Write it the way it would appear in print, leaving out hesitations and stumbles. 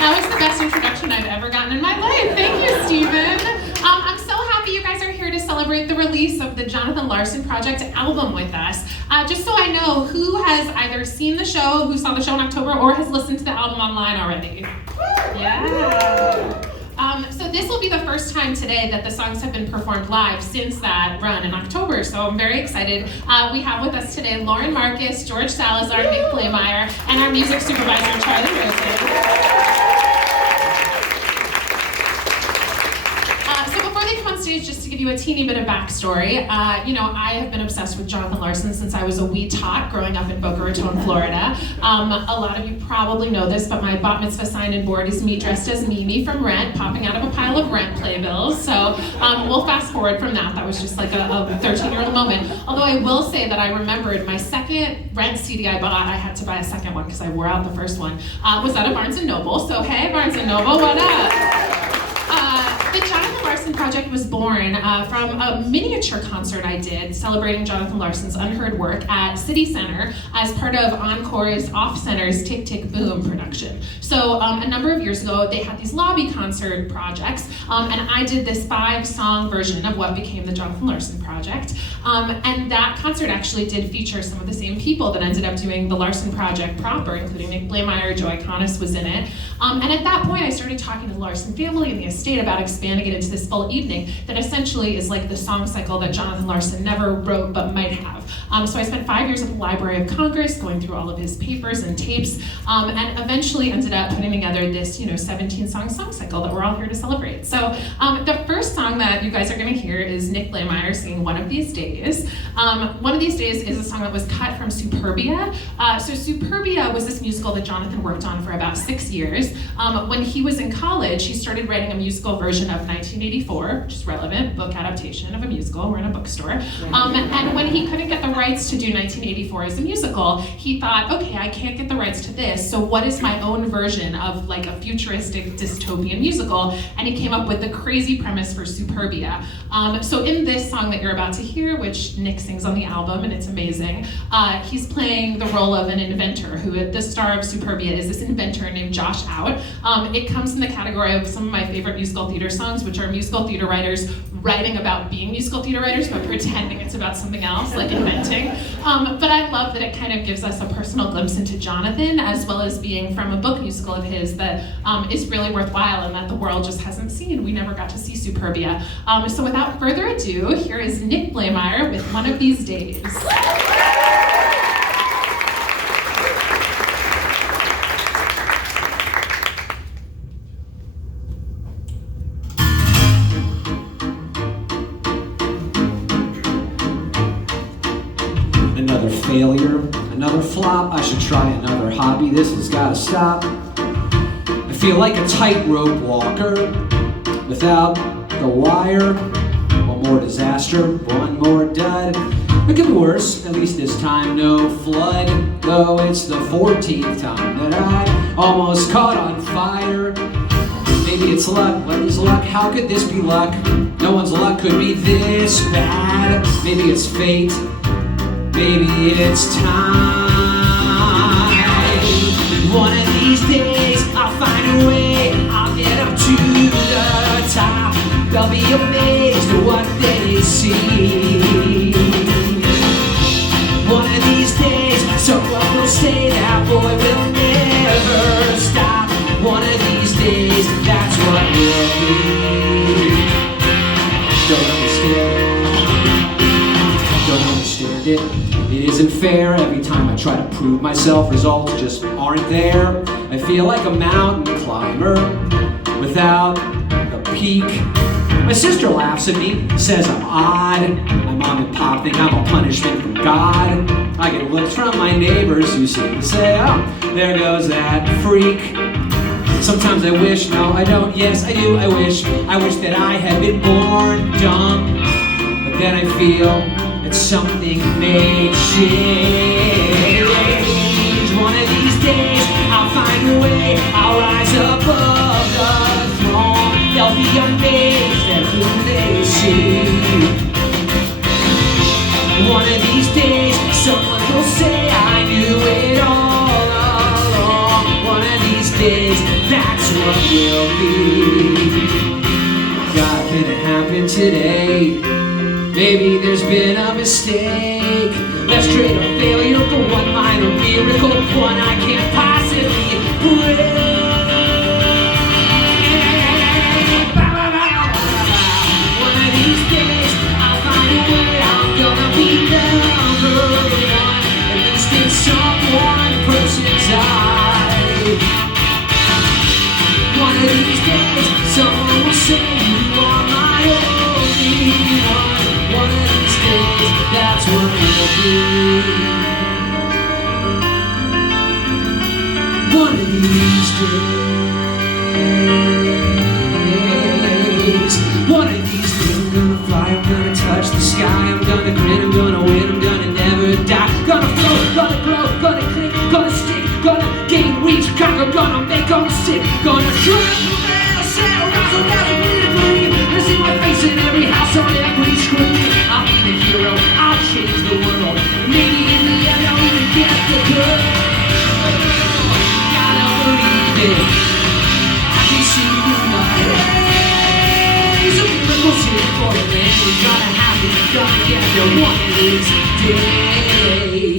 That was the best introduction I've ever gotten in my life. Thank you, Stephen. I'm so happy you guys are here to celebrate the release of the Jonathan Larson Project album with us. Just so I know, who has either seen the show, who saw the show in October, or has listened to the album online already? Yeah. So this will be the first time today that the songs have been performed live since that run in October, so I'm very excited. We have with us today Lauren Marcus, George Salazar, Nick Blaemire, and our music supervisor, Charlie Rosen. So before they come on stage, just to give you a teeny bit of backstory, I have been obsessed with Jonathan Larson since I was a wee tot growing up in Boca Raton, Florida. A lot of you probably know this, but my bat mitzvah sign-in board is me dressed as Mimi from Rent, popping out of a pile of Rent playbills. So we'll fast forward from that. That was just like a 13-year-old moment. Although I will say that I remembered my second Rent CD I bought, I had to buy a second one because I wore out the first one, was at a Barnes & Noble. So hey, Barnes & Noble, what up? The Jonathan Larson Project was born from a miniature concert I did celebrating Jonathan Larson's unheard work at City Center as part of Encore's Off Center's Tick Tick Boom production. So a number of years ago, they had these lobby concert projects, and I did this 5-song version of what became the Jonathan Larson Project. And that concert actually did feature some of the same people that ended up doing the Larson Project proper, including Nick Blaemire, Joy Conis was in it. And at that point, I started talking to the Larson family and the estate about expanding it into this full evening that essentially is like the song cycle that Jonathan Larson never wrote but might have. So I spent 5 years at the Library of Congress going through all of his papers and tapes, and eventually ended up putting together this 17-song song cycle that we're all here to celebrate. So the first song that you guys are going to hear is Nick Blaemire singing One of These Days. One of These Days is a song that was cut from Superbia. So Superbia was this musical that Jonathan worked on for about 6 years. When he was in college, he started writing a musical version of 1984, which is relevant, book adaptation of a musical. We're in a bookstore. And when he couldn't get the rights to do 1984 as a musical, he thought, okay, I can't get the rights to this, so what is my own version of like a futuristic dystopian musical? And he came up with the crazy premise for Superbia. So in this song that you're about to hear, which Nick sings on the album, and it's amazing, he's playing the role of an inventor who, the star of Superbia is this inventor named Josh Out. It comes in the category of some of my favorite musical theater songs, which are musical theater writers writing about being musical theater writers, but pretending it's about something else, like inventing. But I love that it kind of gives us a personal glimpse into Jonathan, as well as being from a book musical of his that is really worthwhile and that the world just hasn't seen. We never got to see Superbia. So without further ado, here is Nick Blaemire with One of These Days. Another failure, another flop. I should try another hobby. This has gotta stop. I feel like a tightrope walker without the wire. One more disaster, one more dud. It could be worse, at least this time no flood. Though it's the 14th time that I almost caught on fire. Maybe it's luck, what is luck? How could this be luck? No one's luck could be this bad. Maybe it's fate. Maybe it's time. One of these days I'll find a way. I'll get up to the top. They'll be amazed at what they see. One of these days someone will say that boy will never stop. One of these days that's what will be. Don't understand it. It isn't fair, every time I try to prove myself, results just aren't there. I feel like a mountain climber without the peak. My sister laughs at me, says I'm odd. My mom and pop think I'm a punishment from God. I get looks from my neighbors who seem to say, oh, there goes that freak. Sometimes I wish, no I don't, yes I do, I wish that I had been born dumb. But then I feel that something may change. One of these days I'll find a way. I'll rise above the throne. They'll be amazed at who they see. One of these days someone will say I knew it all along. One of these days, that's what will be. God, can it happen today? Maybe there's been a mistake. Let's trade a failure for one minor miracle, one I can't possibly break. One of these days, I'll find a way. I'm gonna be number one, at least in some one person's eye. One of these days, someone will say you are my only one. One of these days, that's what will be. One of these days. One of these days, I'm gonna fly, I'm gonna touch the sky, I'm gonna grin, I'm gonna win, I'm gonna never die. Gonna float, gonna grow, gonna click, gonna stick, gonna gain, reach, conquer, gonna make them sick. Gonna try, sail, razzle, dazzle, bleed, bleed. They see my face in every house on every screen. I'll be the hero, I'll change the world. Maybe in the end I'll even get the girl. Gotta believe it, I can see with my eyes. A miracle's here for a man. We're gonna have it, gonna get there one of these days.